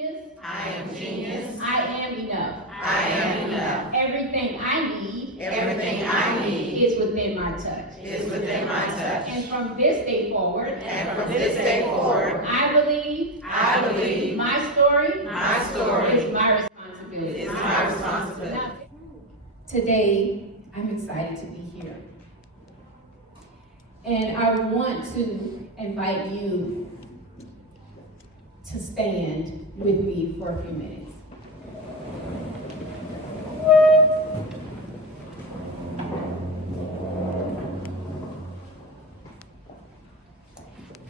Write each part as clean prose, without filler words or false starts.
genius. I am genius. I am enough. I am enough. Everything I need. Everything I need is within my touch. is within my touch. And from this day forward. And from this day forward, I believe. My story. Is my responsibility. Is my responsibility. Today, I'm excited to be here. And I want to invite you to stand with me for a few minutes.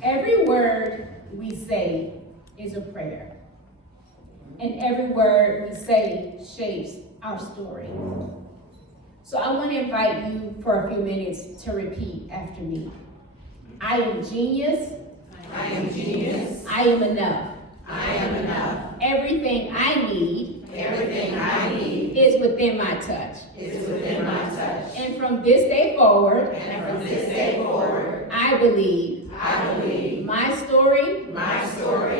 Every word we say is a prayer. And every word we say shapes our story. So I want to invite you for a few minutes to repeat after me. I am genius. I am genius. I am enough. I am enough. Everything I need. Everything I need is within my touch. is within my touch. And from this day forward. And from this day forward, I believe. My story.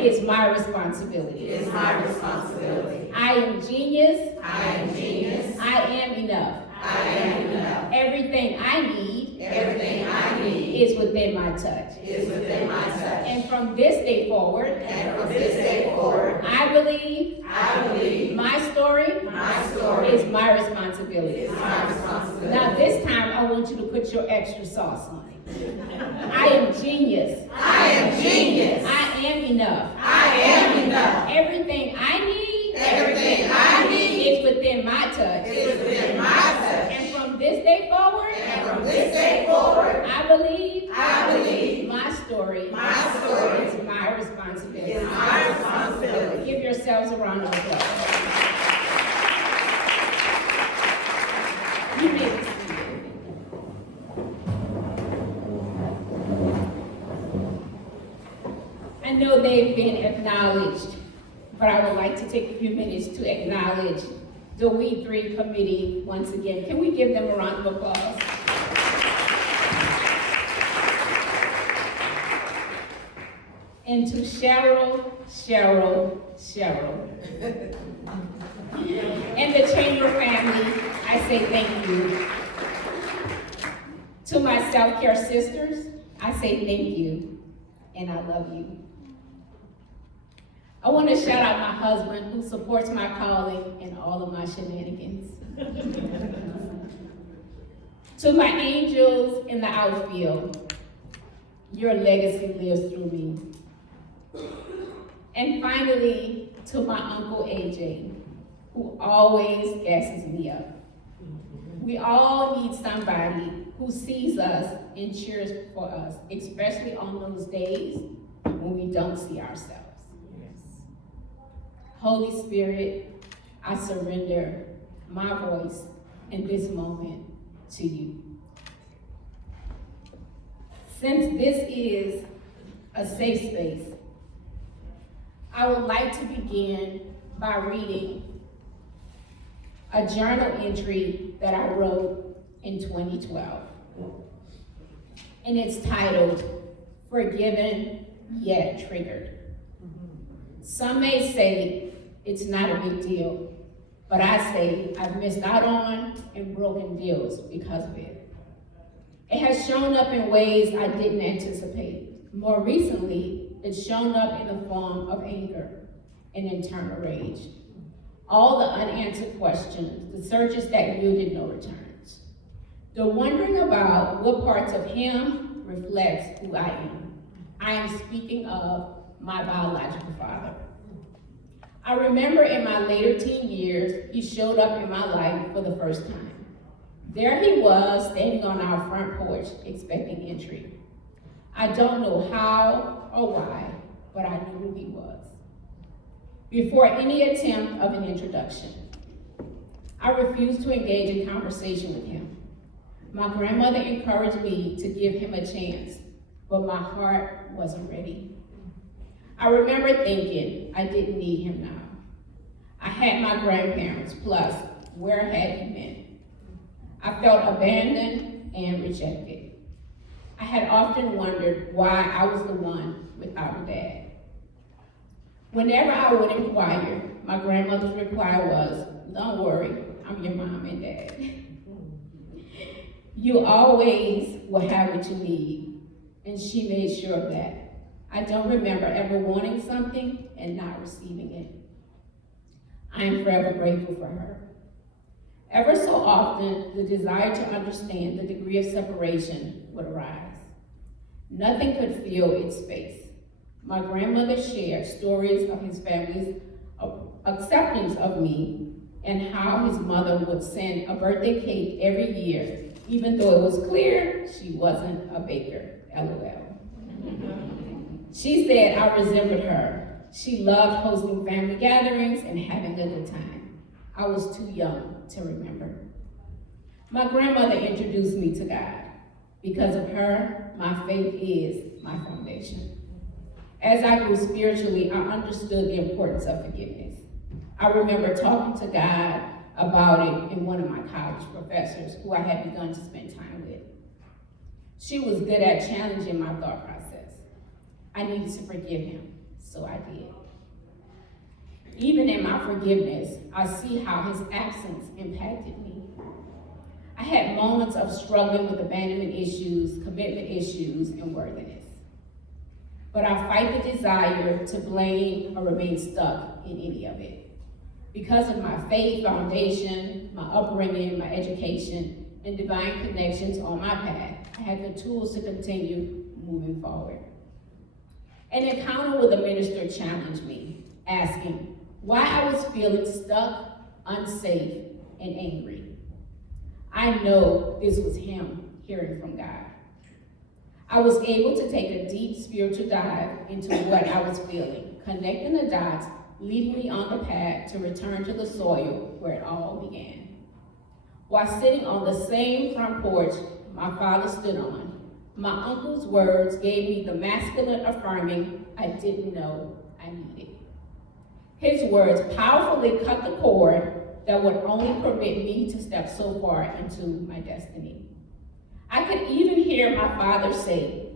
Is my responsibility. Is my responsibility. I am genius. I am genius. I am enough. I am enough. Everything I need. Everything I need is within my touch. is within my touch. And from this day forward. And from this day forward, I believe. My story. Is my responsibility. Is my responsibility. Now this time I want you to put your extra sauce on it. I am genius. I am genius. I am enough. I am enough. Everything I need. Everything I need is within my touch. is within my touch. And from this day forward. And from this day forward, I believe. My story. is my responsibility. my responsibility. Give yourselves a round of applause. You may be seated. I know they've been acknowledged, but I would like to take a few minutes to acknowledge the We Three Committee once again. Can we give them a round of applause? And to Cheryl, and the Chamber family, I say thank you. To my self-care sisters, I say thank you, and I love you. I want to shout out my husband who supports my calling and all of my shenanigans. To my angels in the outfield, your legacy lives through me. And finally, to my Uncle AJ, who always gasses me up. We all need somebody who sees us and cheers for us, especially on those days when we don't see ourselves. Holy Spirit, I surrender my voice in this moment to you. Since this is a safe space, I would like to begin by reading a journal entry that I wrote in 2012. And it's titled, Forgiven Yet Triggered. Some may say it's not a big deal, but I say I've missed out on and broken deals because of it. It has shown up in ways I didn't anticipate. More recently, it's shown up in the form of anger and internal rage. All the unanswered questions, the searches that yielded no returns. The wondering about what parts of him reflects who I am. I am speaking of my biological father. I remember in my later teen years, he showed up in my life for the first time. There he was, standing on our front porch, expecting entry. I don't know how or why, but I knew who he was. Before any attempt of an introduction, I refused to engage in conversation with him. My grandmother encouraged me to give him a chance, but my heart wasn't ready. I remember thinking I didn't need him now. I had my grandparents, plus where had he been? I felt abandoned and rejected. I had often wondered why I was the one without a dad. Whenever I would inquire, my grandmother's reply was, "Don't worry, I'm your mom and dad." You always will have what you need, and she made sure of that. I don't remember ever wanting something and not receiving it. I am forever grateful for her. Ever so often, the desire to understand the degree of separation would arise. Nothing could fill its space. My grandmother shared stories of his family's acceptance of me and how his mother would send a birthday cake every year, even though it was clear she wasn't a baker, LOL. She said I resembled her. She loved hosting family gatherings and having a good time. I was too young to remember. My grandmother introduced me to God. Because of her, my faith is my foundation. As I grew spiritually, I understood the importance of forgiveness. I remember talking to God about it in one of my college professors who I had begun to spend time with. She was good at challenging my thought process. I needed to forgive him, so I did. Even in my forgiveness, I see how his absence impacted me. I had moments of struggling with abandonment issues, commitment issues, and worthiness. But I fight the desire to blame or remain stuck in any of it. Because of my faith foundation, my upbringing, my education, and divine connections on my path, I had the tools to continue moving forward. An encounter with a minister challenged me, asking why I was feeling stuck, unsafe, and angry. I know this was him hearing from God. I was able to take a deep spiritual dive into what I was feeling, connecting the dots, leading me on the path to return to the soil where it all began. While sitting on the same front porch my father stood on, my uncle's words gave me the masculine affirming I didn't know I needed. His words powerfully cut the cord that would only permit me to step so far into my destiny. I could even hear my father say,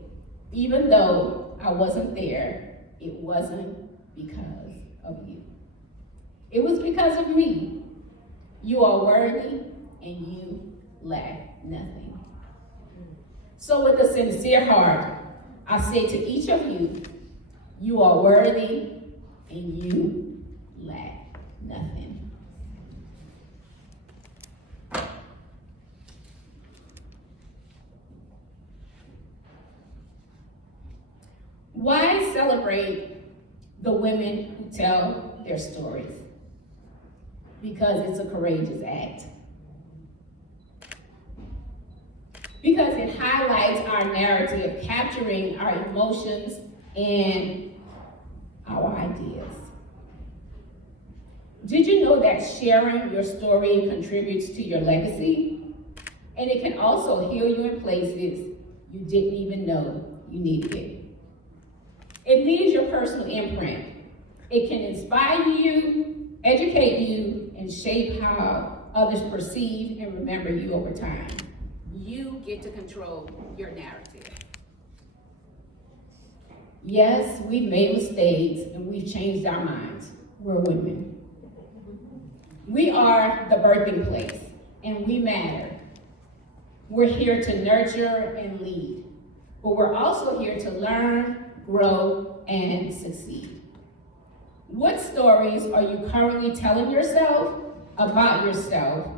even though I wasn't there, it wasn't because of you. It was because of me. You are worthy and you lack nothing. So with a sincere heart, I say to each of you, you are worthy and you lack nothing. Why celebrate the women who tell their stories? Because it's a courageous act. Because it highlights our narrative, capturing our emotions and our ideas. Did you know that sharing your story contributes to your legacy? And it can also heal you in places you didn't even know you needed it. It leaves your personal imprint. It can inspire you, educate you, and shape how others perceive and remember you over time. You get to control your narrative. Yes, we've made mistakes and we've changed our minds. We're women. We are the birthing place and we matter. We're here to nurture and lead, but we're also here to learn, grow, and succeed. What stories are you currently telling yourself about yourself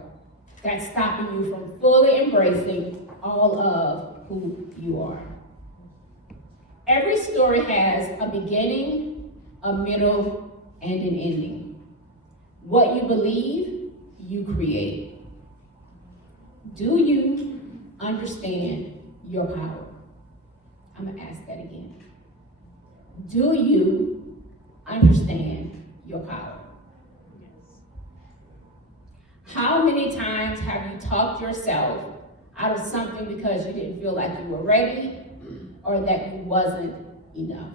that's stopping you from fully embracing all of who you are? Every story has a beginning, a middle, and an ending. What you believe, you create. Do you understand your power? I'm gonna ask that again. Do you understand your power? Yes. How many times have you talked yourself out of something because you didn't feel like you were ready or that you wasn't enough?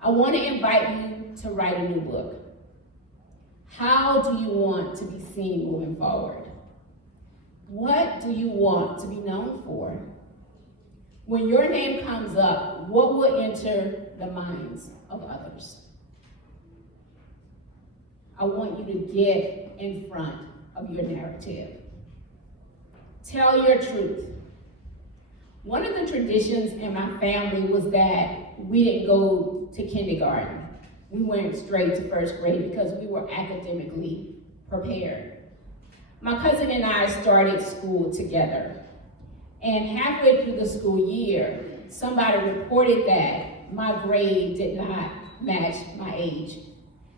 I want to invite you to write a new book. How do you want to be seen moving forward? What do you want to be known for? When your name comes up, what will enter the minds of others? I want you to get in front of your narrative. Tell your truth. One of the traditions in my family was that we didn't go to kindergarten. We went straight to first grade because we were academically prepared. My cousin and I started school together. And halfway through the school year, somebody reported that my grade did not match my age.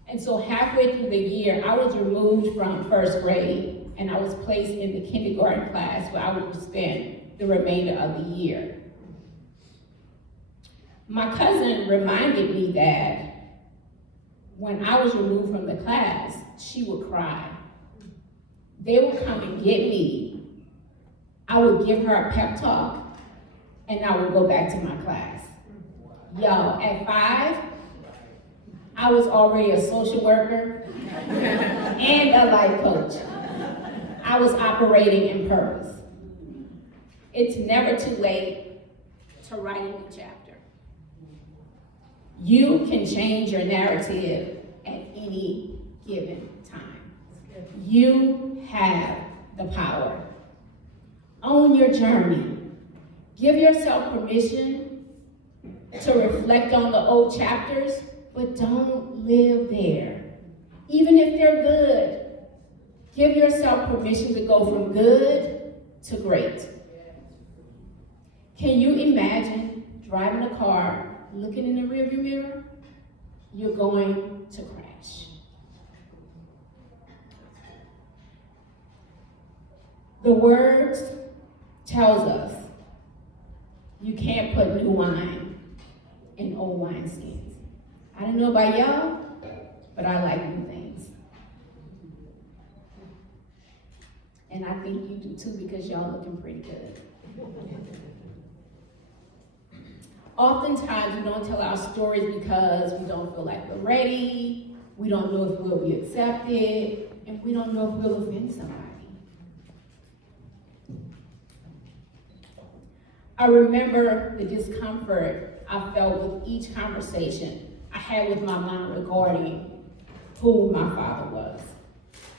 And so halfway through the year, I was removed from first grade and I was placed in the kindergarten class where I would spend the remainder of the year. My cousin reminded me that when I was removed from the class, she would cry. They would come and get me. I would give her a pep talk, and I would go back to my class. Y'all, at 5, I was already a social worker and a life coach. I was operating in purpose. It's never too late to write a new chapter. You can change your narrative at any given time. You have the power. Own your journey. Give yourself permission to reflect on the old chapters, but don't live there. Even if they're good, give yourself permission to go from good to great. Can you imagine driving a car, looking in the rearview mirror? You're going to crash. The words tells us you can't put new wine in old wineskins. I don't know about y'all, but I like new things. And I think you do too, because y'all looking pretty good. Oftentimes we don't tell our stories because we don't feel like we're ready, we don't know if we'll be accepted, and we don't know if we'll offend somebody. I remember the discomfort I felt with each conversation I had with my mom regarding who my father was.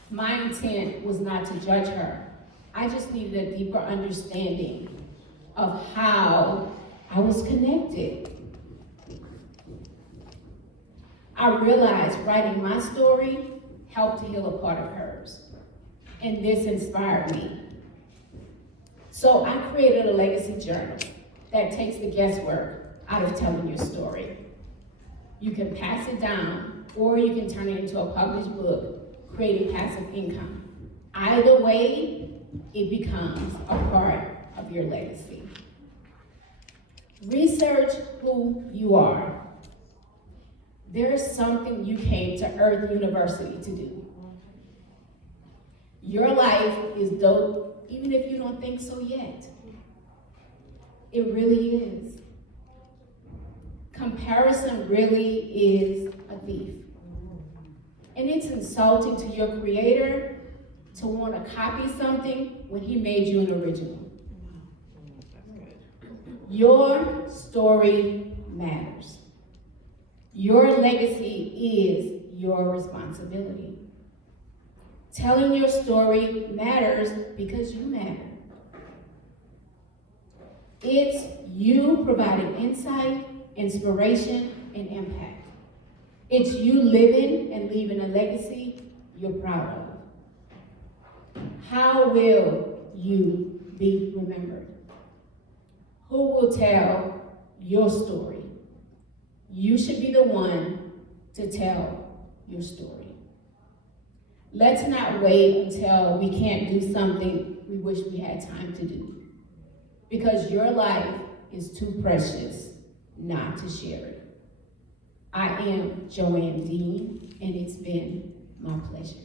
My intent was not to judge her. I just needed a deeper understanding of how I was connected. I realized writing my story helped to heal a part of hers, and this inspired me. So I created a legacy journal that takes the guesswork out of telling your story. You can pass it down, or you can turn it into a published book, creating passive income. Either way, it becomes a part of your legacy. Research who you are. There's something you came to Earth University to do. Your life is dope, even if you don't think so yet. It really is. Comparison really is a thief. And it's insulting to your creator to want to copy something when he made you an original. Your story matters. Your legacy is your responsibility. Telling your story matters because you matter. It's you providing insight, inspiration, and impact. It's you living and leaving a legacy you're proud of. How will you be remembered? Who will tell your story? You should be the one to tell your story. Let's not wait until we can't do something we wish we had time to do, because your life is too precious not to share it. I am Joanne Dean, and it's been my pleasure.